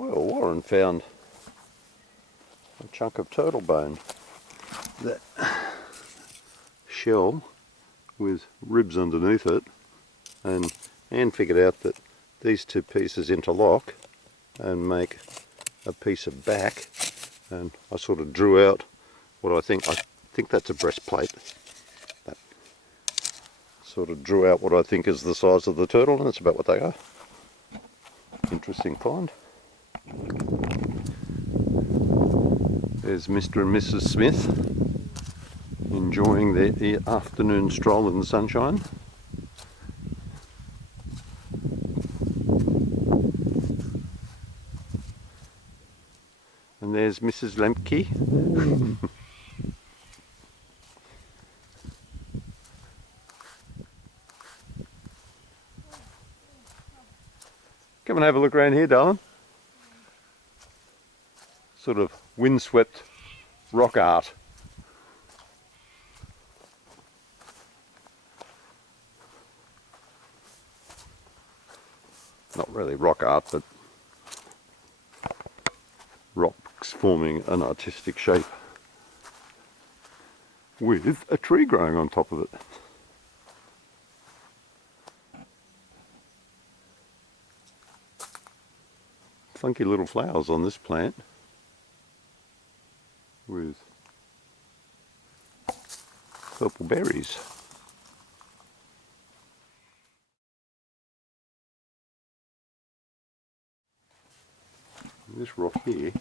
Well, Warren found a chunk of turtle bone. That shell with ribs underneath it, and Anne figured out that these two pieces interlock and make a piece of back, and I sort of drew out what I think that's a breastplate. That sort of drew out what I think is the size of the turtle, and that's about what they are. Interesting find. There's Mr. and Mrs. Smith enjoying their afternoon stroll in the sunshine. And there's Mrs. Lemke. Come and have a look around here, darling. Sort of windswept rock art. Not really rock art, but rocks forming an artistic shape with a tree growing on top of it. Funky little flowers on this plant with purple berries. This rock here,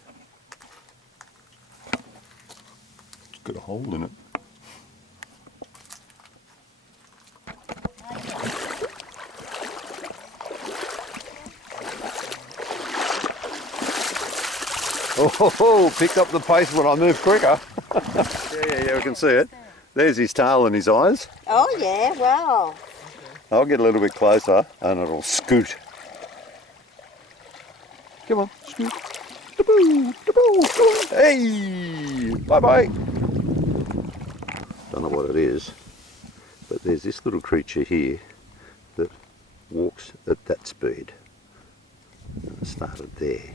it's got a hole in it. Oh, picked up the pace when I moved quicker. yeah, we can see it. There's his tail and his eyes. Oh yeah, wow. I'll get a little bit closer and it'll scoot. Come on, scoot. Da-boo, da-boo, come on. Hey, bye-bye. Don't know what it is, but there's this little creature here that walks at that speed. It started there.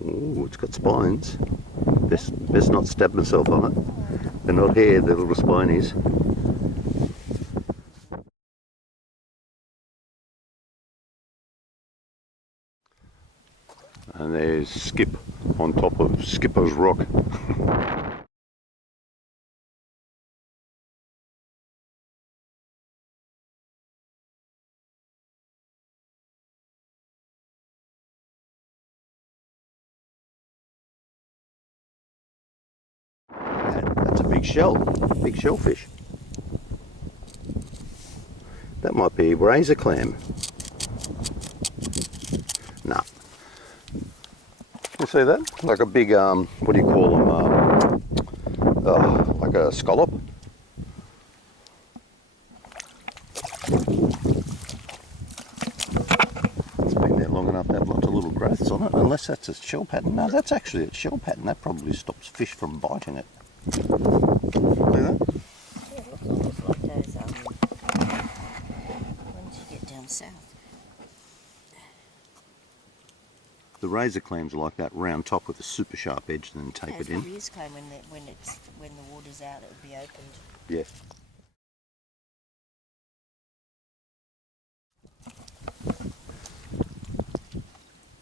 Ooh, it's got spines. Best not stab myself on it. They're not hair, they're little spinies. And there's Skip on top of Skipper's Rock. That's a big shellfish. That might be razor clam. Nah. You see that? Like a big, what do you call them? Like a scallop. It's been there long enough to have lots of little growths on it, unless that's a shell pattern. No, that's actually a shell pattern. That probably stops fish from biting it. See that? Yeah, it looks like those, once you get down south. The razor clams are like that, round top with a super sharp edge and then tapered in. It is clam when the water's out, it would be opened. Yeah.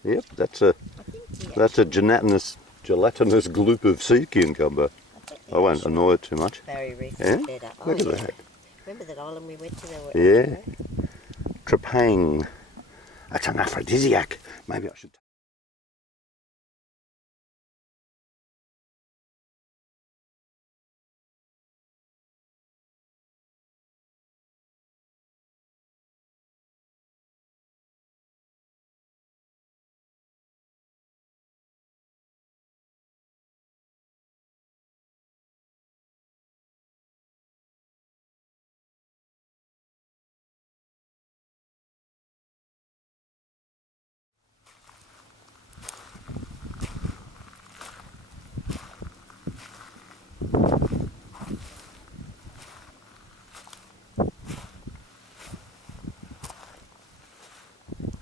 Yep, that's a gelatinous gloop of sea cucumber. I won't annoy it too much. Barrier reef Yeah? is better. Look at that. Remember that island we went to? Yeah. Trepang. That's an aphrodisiac. Maybe I should.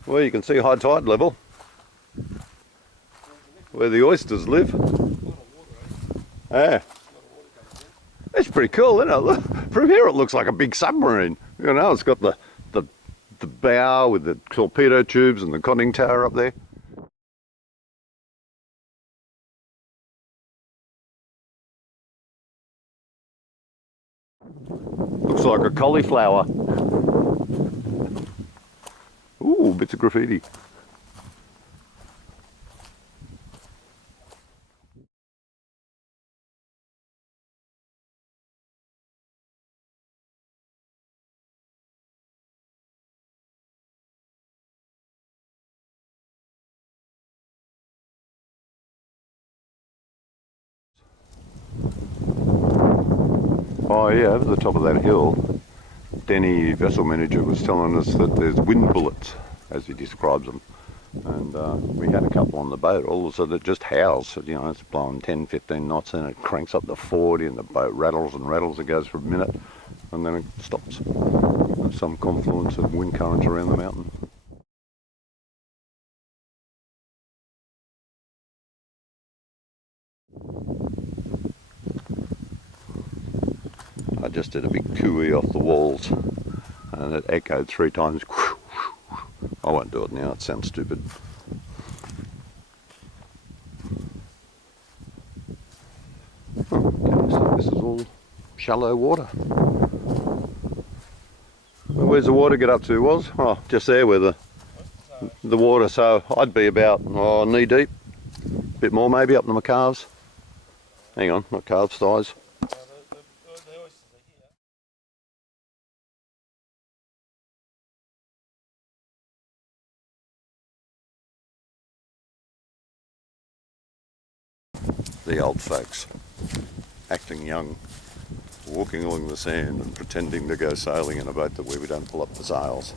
Well, you can see high tide level. where the oysters live. Yeah. It's pretty cool, isn't it? Look, from here it looks like a big submarine. You know, it's got the bow with the torpedo tubes and the conning tower up there. Looks like a cauliflower. Ooh, bits of graffiti. Oh yeah, over the top of that hill, Denny, vessel manager, was telling us that there's wind bullets, as he describes them. And we had a couple on the boat. All of a sudden it just howls. You know, it's blowing 10, 15 knots and it cranks up the 40 and the boat rattles and rattles. It goes for a minute and then it stops. There's some confluence of wind currents around the mountain. I just did a big cooey off the walls and it echoed 3 times. I won't do it now, it sounds stupid. Okay, so this is all shallow water. Where's the water get up to, Was? Oh, just there where the water, so I'd be about knee deep. A bit more maybe up to my calves. Hang on, not calves, thighs. The old folks, acting young, walking along the sand and pretending to go sailing in a boat that we don't pull up the sails,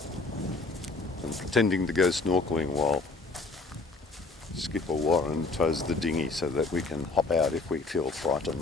and pretending to go snorkeling while Skipper Warren tows the dinghy so that we can hop out if we feel frightened.